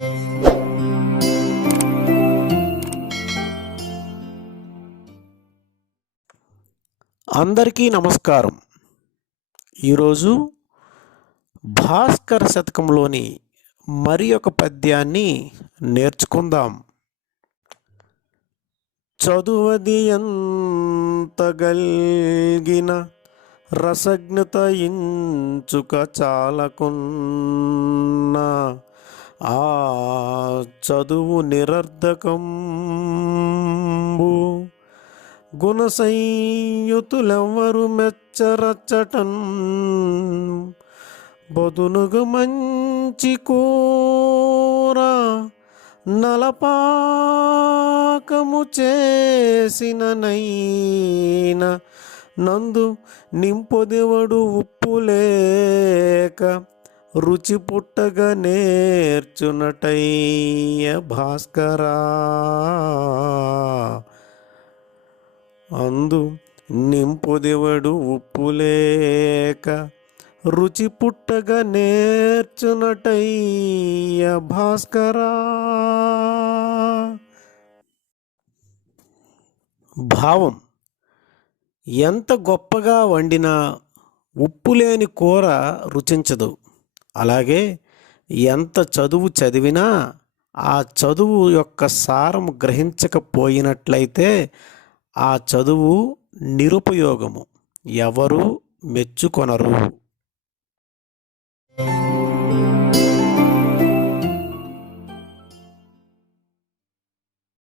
అందరికీ నమస్కారం. ఈరోజు భాస్కర శతకంలోని మరి ఒక పద్యాన్ని నేర్చుకుందాం. చదువది ఎంత గల్గిన రసజ్ఞత ఇంచుక చాలకున్నా ఆ చదువు నిరర్ధకంబు. గుణసంయుతులెవ్వరు మెచ్చరచ్చటం బదునుగు మంచి కూర నలపాకము చేసిన నైన. నందు నింపొదివడు ఉప్పు లేక రుచి పుట్టగా నేర్చునటయ్య భాస్కరా. అందు నింపుదివడు ఉప్పు లేక రుచి పుట్టగా నేర్చునటయ్య భాస్కరా. భావం ఎంత గొప్పగా వండినా ఉప్పు లేని కూర రుచించదు. అలాగే ఎంత చదువు చదివినా ఆ చదువు యొక్క సారం గ్రహించకపోయినట్లయితే ఆ చదువు నిరుపయోగము. ఎవరు మెచ్చుకొనరు.